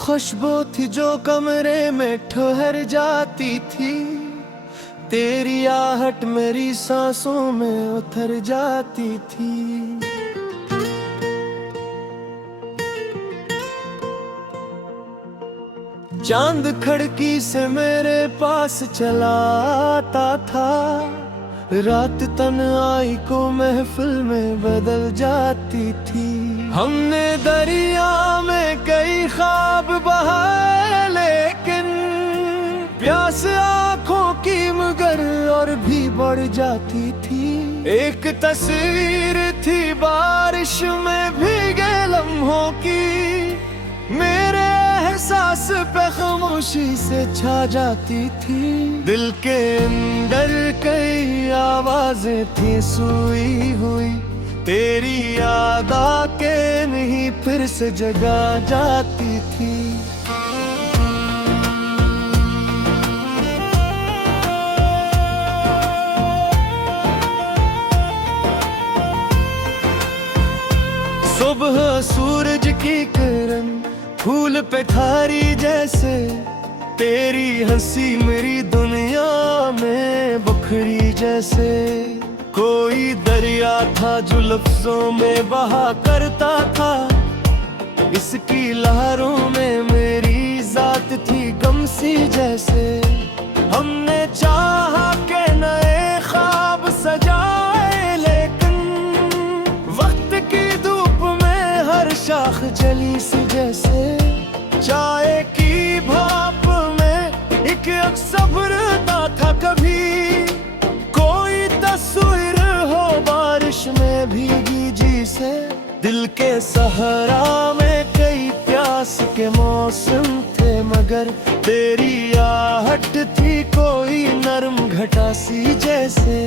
खुशबू थी जो कमरे में ठहर जाती थी, तेरी आहट मेरी सांसों में उतर जाती थी। चांद खिड़की से मेरे पास चला आता था, रात तन्हाई को महफिल में बदल जाती थी। हमने दरिया में कई ख्वाब बहाए, लेकिन प्यास आंखों की मगर और भी बढ़ जाती थी। एक तस्वीर थी बारिश में भीगे लम्हों की, मेरे एहसास पे खामोशी से छा जाती थी। दिल के अंदर कई आवाजें थी सोई हुई, तेरी याद आके नहीं फिर से जगा जाती थी। सुबह सूरज की किरण फूल पे थारी जैसे, तेरी हंसी मेरी दुनिया में बखरी जैसे। कोई दरिया था जो लफ्जों में बहा करता था, इसकी लहरों में मेरी जात थी गम सी जैसे। हमने चाहा के नए ख्वाब सजाए, लेकिन वक्त की धूप में हर शाख जली सी जैसे। चाय की भाप में एक सब्र था कभी, कोई तस्वीर हो बारिश में भीगी जी से। दिल के सहरा में कई प्यास के मौसम थे, मगर तेरी आहट थी कोई नरम घटा सी जैसे।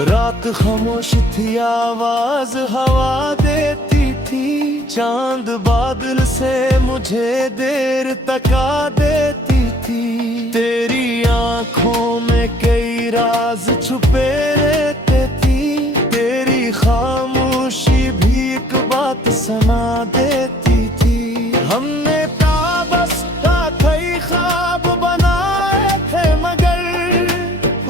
रात खामोश थी, आवाज हवा देती थी, चांद बादल से मुझे देर तका देती थी। तेरी आंखों में कई राज छुपे रहते थी, तेरी खामोशी भी एक बात सुना देती थी। हमने ताबस का कई ख्वाब बनाए थे, मगर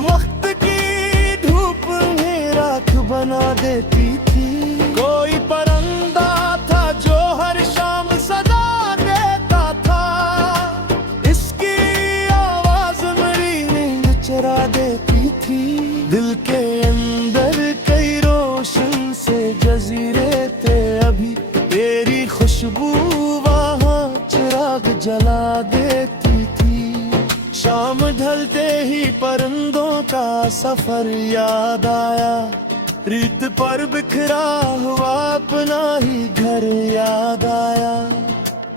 वक्त की धूप में राख बना देती थी। कोई परिंदा था जो हर शाम सदा देता था, इसकी आवाज मेरी नींद चुरा देती थी। दिल के अंदर कई रोशन से जजीरे थे अभी, तेरी खुशबू वहाँ चिराग जला देती थी। शाम ढलते ही परिंदों का सफर याद आया, रीत पर बिखरा हुआ अपना ही घर याद आया।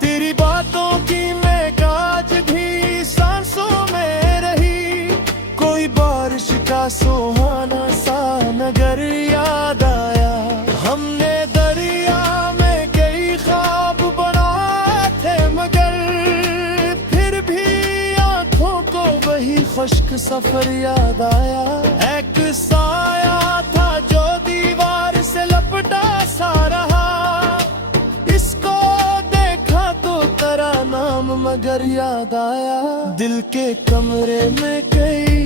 तेरी बातों की महक आज भी सांसों में रही, कोई बारिश का सुहाना सा नगर याद आया। हमने दरिया में कई ख्वाब बनाए थे, मगर फिर भी आंखों को वही खुश्क सफर याद आया। एक साया था जो दीवार से लपटा सा रहा, इसको देखा तो तेरा नाम मगर याद आया। दिल के कमरे में कई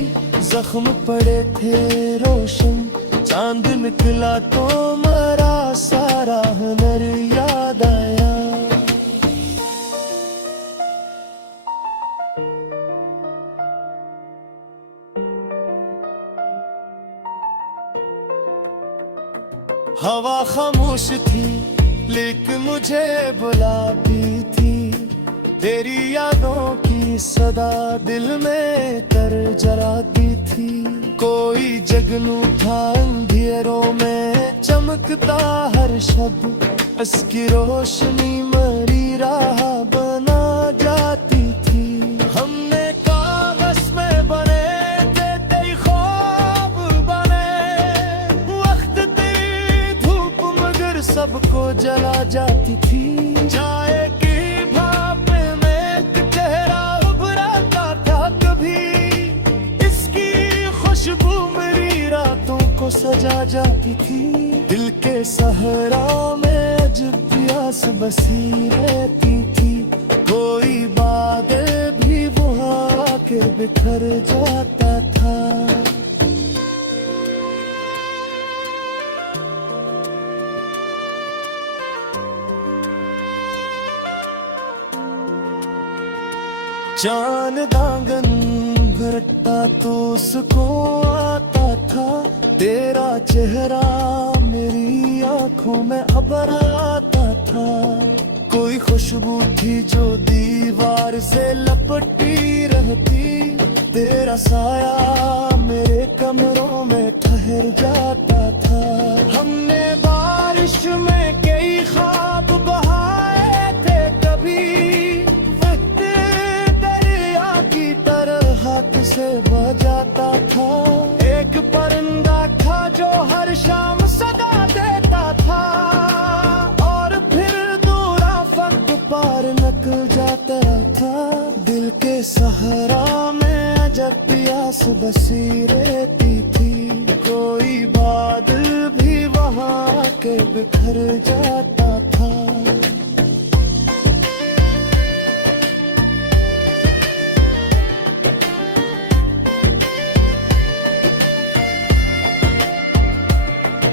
जख्म पड़े थे रोशन, चांद निकला तो मरा सारा हुनर याद आया। हवा खामोश थी लेकिन मुझे बुलाती थी, तेरी यादों की सदा दिल में तर जलाती थी। कोई जगनू था अंधेरों में चमकता हर शब्द, उसकी रोशनी मरी राह बना जाती थी। हमने कागज में बने थे तेरे ख्वाब बने, वक्त तेरी धूप मगर सबको जला जाती थी। चाय की भाप में एक चेहरा उभरा था कभी, को सजा जाती थी। दिल के सहरा में अजब प्यास बसी रहती थी। कोई बादल भी वो आके बिखर जाता था। चांद दागन भरता तो उसको आता था। तेरा चेहरा मेरी आंखों में अबर आता था। कोई खुशबू थी जो दीवार से लपटी रहती। तेरा साया मेरे कमरों में ठहर जाता था। हमने बारिश में कई ख्वाब बहाए थे। कभी से बजाता था। एक परिंदा था जो हर शाम सदा देता था। और फिर दूर आफक पार निकल जाता था। दिल के सहरा में अजब प्यास बसी रहती थी। कोई बादल भी वहाँ के बिखर जाता था।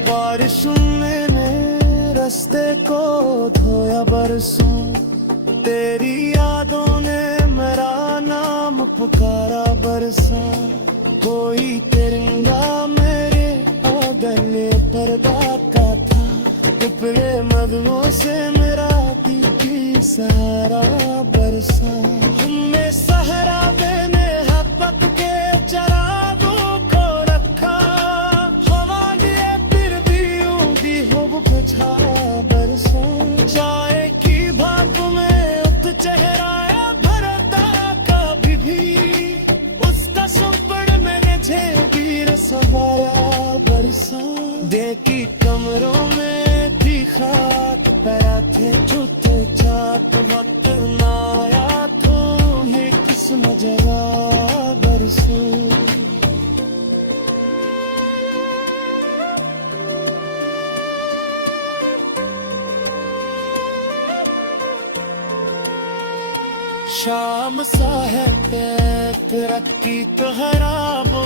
बारिशों ने रास्ते को धोया बरसों। तेरी यादों ने मेरा नाम पुकारा बरसा। कोई तिरंगा मेरे आंगन पर दाता था। उपरे मगनों से मेरा दिल की सहारा बरसा। हमने सहरा में हपक के चरागों को रखा। चाय की भाप में उत चेहरा भरता। कभी भी उसका सुपड़ मेरे झेबीर सवाया बरसा। देखी कमरों में थी खाक पैरा थे छूते चाट। वक्त नाया तो ही किस्म जगा बरसो। शाम सा है तरक्की तो हराबो।